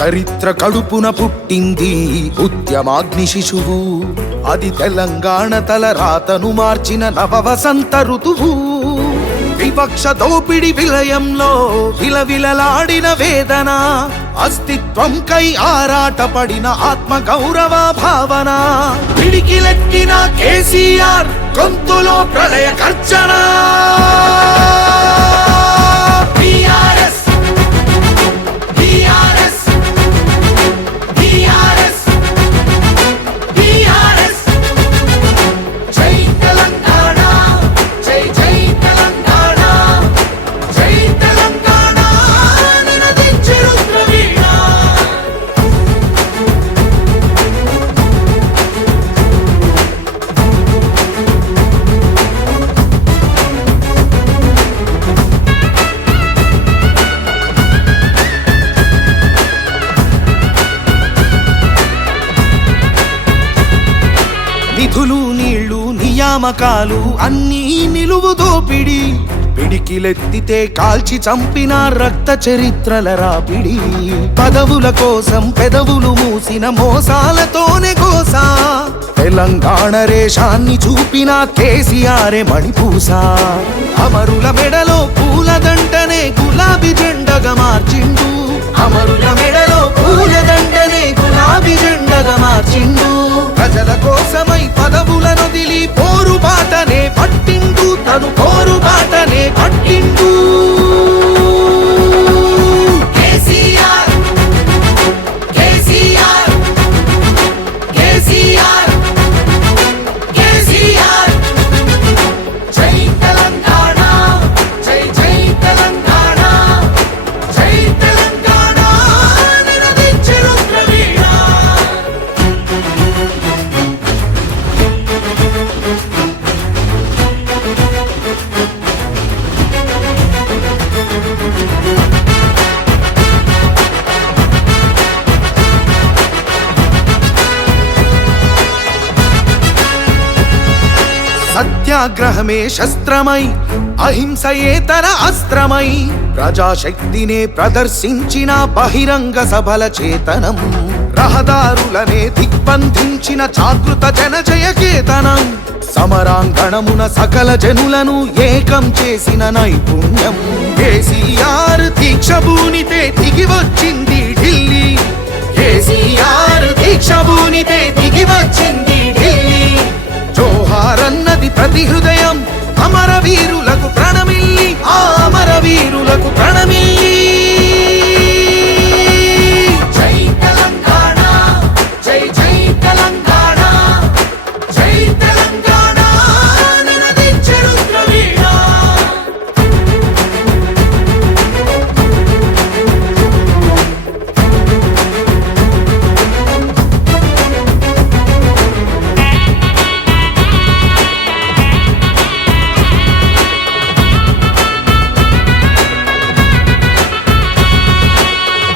చరిత్ర కడుపున పుట్టింది ఉద్యమాగ్ని శిశువు. అది తెలంగాణ తల రాతను మార్చిన నవవసంత ఋతువు. వివక్ష దోపిడి విలయంలో విలవిలలాడిన వేదన, అస్తిత్వం కై ఆరాటపడిన ఆత్మ గౌరవ భావన. పిడికిలెత్తిన కేసీఆర్ గొంతులో ప్రళయ గర్జన. నిధులు నీళ్లు నియామకాలు అన్నీ నిలువు దోపిడి. పిడికిలెత్తితే కాల్చి చంపిన రక్త చరిత్రల రాపిడి. పదవుల కోసం పెదవులు మూసిన మోసాలతోనే కోసా. తెలంగాణ రేషాన్ని చూపిన కేసీఆరే మణిపూసా. అమరుల మెడలో పూలదండనే గులాబీ జెండగా మార్చిండు. అమరుల మెడలో పూలదండనే గులాబీ జెండగా మార్చిండు. ప్రజల కోసమై పదవులను దిలి పోరుబాటనే పట్టిండు. తను పోరుబాటనే పట్టిండు. కేసీఆర్ కేసీఆర్ కేసీఆర్ కేసీఆర్. జై తెలంగాణ జై జై తెలంగాణ జై తెలంగాణ నినదించే రుద్రవీణ. సత్యాగ్రహమే శస్త్రమై అహింసయే తన అస్త్రమై ప్రజాశక్తినే ప్రదర్శించిన బహిరంగ సభల చేతనం. రహదారులనే దిగ్బంధించిన జాగృత జనజయ కేతనం. సమరాంగణమున సకల జనులను ఏకం చేసిన నైపుణ్యం. కేసీఆర్ దీక్షభూనితే దిగి వచ్చింది ఢిల్లీ. కేసీఆర్ దీక్షభూనితే దిగి వచ్చింది ఢిల్లీ. జోహారన్నది ప్రతి హృదయం అమరవీరులకు ప్రణమిల్లి. ఆ అమరవీరులకు ప్రణమిల్లి. జై తెలంగాణ జై జై తెలంగాణ జై తెలంగాణ నినదించే రుద్రవీణ.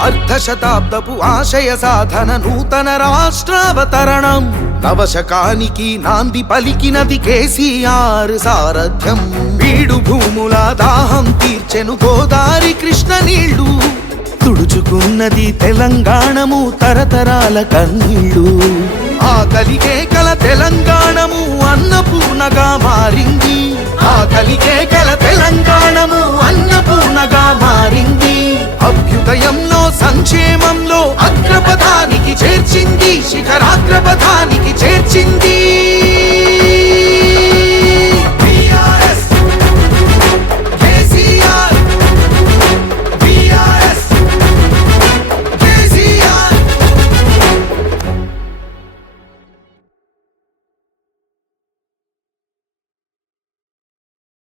అర్ధశతాబ్దపు ఆశయ సాధన నూతన రాష్ట్రావతరణం. నవశకానికి నాంది పలికినది కేసీఆర్ సారథ్యం. బీడు భూముల దాహం తీర్చెను గోదారి కృష్ణ నీళ్లు. తుడుచుకున్నది తెలంగాణము తరతరాల కన్నీళ్లు. ఆకలికే కల తెలంగాణము అన్నపూర్ణగా మారింది. ఆకలికే కల తెలంగాణము అన్నపూర్ణగా మారింది. అభ్యుదయంలో సంక్షేమంలో అగ్రపథానికి చేర్చింది. శిఖరాగ్రపథానికి చేర్చింది.